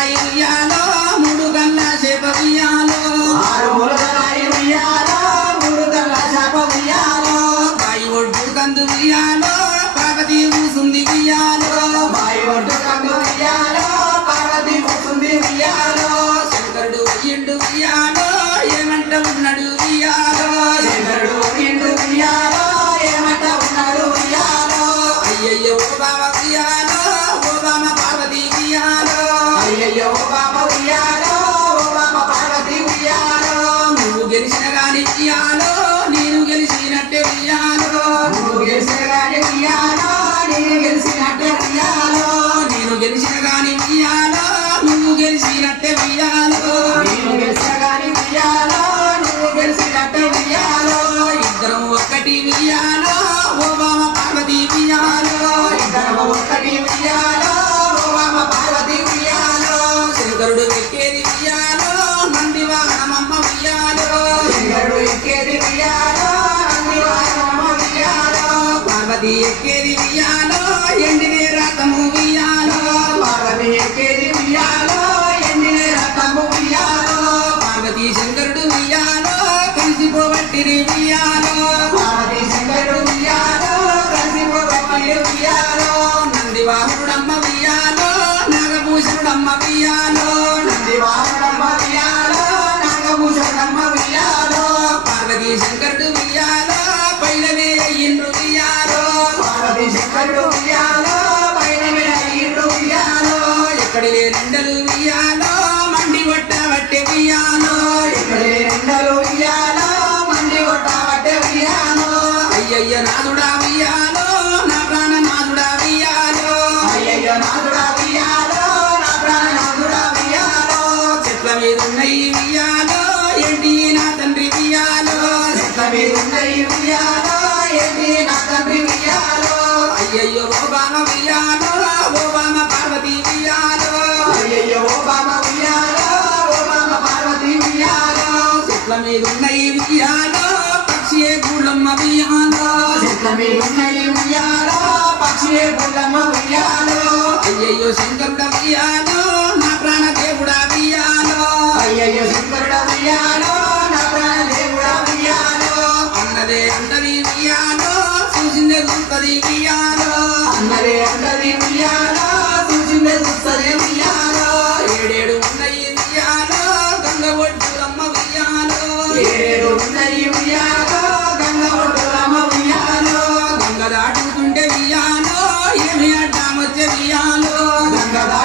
రాయి ఉయ్యాలో మూడు గల్ల చేప ఉయ్యాలో రాయి ఉయ్యాలో మూడు గల్ల చేప ఉయ్యాలో బాయి ఒడ్డు కందు ఉయ్యాలో పార్వతి కూసుంది ఉయ్యాలో బాయి ఒడ్డు కందు ఉయ్యాలో పార్వతి కూసుంది ఉయ్యాలో శంకరుడు అయ్యిండు ఉయ్యాలో ఏమంట ఉన్నాడు ఉయ్యాలో శంకరుడు అయ్యిండు ఉయ్యాలో ఏమంట ఉన్నాడు ఉయ్యాలో అయ్యయ్యో ఓ బావ ఉయ్యాలో ఓ బామ పార్వతి ఉయ్యాలో అయ్యయ్యో ఓ బామ ఉయ్యాలో ఓ బామ పార్వతి ఉయ్యాలో నువ్వు గెలిచిన గాని ఉయ్యాలో నేను గెలిచినట్టే ఉయ్యాలో నువ్వు గెలిచిన గాని ఉయ్యాలో నేను గెలిచినట్టే ఉయ్యాలో నేను గెలిచిన గాని ఉయ్యాలో నువ్వు గెలిచినట్టే ఉయ్యాలో నేను గెలిచిన గాని ఉయ్యాలో నువ్వు గెలిచినట్టే ఉయ్యాలో ఇద్దరం ఒక్కటి ఉయ్యాలో ఓ బామ పార్వతి ఉయ్యాలో ఇద్దరు ఒక్కటి ఉయ్యాలో ఓ బామ పార్వతి ఉయ్యాలో శంకరుడు ఎక్కేది ఉయ్యాలో నంది వాహనమమ్మ ఉయ్యాలో శంకరుడు ఎక్కేది ఉయ్యాలో నందివాహనమ్మ ఉయ్యాలో పార్వతి ఎక్కేది ఉయ్యాలో ఎండినే రథము ఉయ్యాలో పార్వతి ఎక్కేది ఉయ్యాలో ఎండిన రథము ఉయ్యాలో పార్వతి శంకరుడు ఉయ్యాలో కలిసిపోబట్టిరి ఉయ్యాలో పార్వతి శంకరుడు ఉయ్యాలో కలిసిపోబట్టి ఉయ్యాలో నంది వాహనుడమ్మ ఉయ్యాలో నాగభూషణుడమ్మ ఉయ్యాలో నందివాహనమ్మ ఉయ్యాలో నాగభూషణమ్మ ఉయ్యాలో పార్వతి శంకరుడు ఉయ్యాలో పైలవే అయ్యిండ్రు ఉయ్యాలో పార్వతి శంకరుడు ఉయ్యాలో పైనమే అయ్యిండు ఉయ్యాలో ఎక్కడి రెండలు ఉయ్యాలో మండి వట్ట వట్టె ఉయ్యాలో ఇక్కడే రెండలు ఉయ్యాలో మంది కొట్టబట్టే ఉయ్యాలో అయ్యయ్య నాదుడా ఉయ్యాలో నా ప్రాణ నాదుడా ఉయ్యాలో అయ్యయ్యో నాదుడా ఉయ్యాలో నా ప్రాణనాథుడా ఉయ్యాలో చెట్ల మీద ఉన్నాయి ఉయ్యాలో ఏంటి నా తండ్రి ఉయ్యాలో చెట్ల మీద ఉన్నాయి ఉయ్యాలో ఏంటి నా తండ్రి ఉయ్యాలో అయ్యయ్యో ఓ బామ ఉయ్యాలో ఓ బామ పార్వతి ఉయ్యాలో అయ్యయ్యో ఓ బామ ఉయ్యాలో ఓ బామ పార్వతి ఉయ్యాలో చెట్ల మీద ఉన్నాయి ఉయ్యాలో పక్షి గుళ్ళమ్మ ఉయ్యాలో చెట్ల మీద ఉన్నాయి ఉయ్యాలో పక్షి గుళ్ళమ్మ ఉయ్యాలో అయ్యయ్యో శంకరుడ ఉయ్యాలో నా ప్రాణ దేవుడా ఉయ్యాలో అయ్యయ్యో శంకరుడ ఉయ్యాలో నా ప్రాణదేవుడా ఉయ్యాలో అన్నదే అంటది ఉయ్యాలో చూసిందే చూస్తది ఉయ్యాలో అన్నదే అంటది ఉయ్యాలో చూసిందే చూస్తా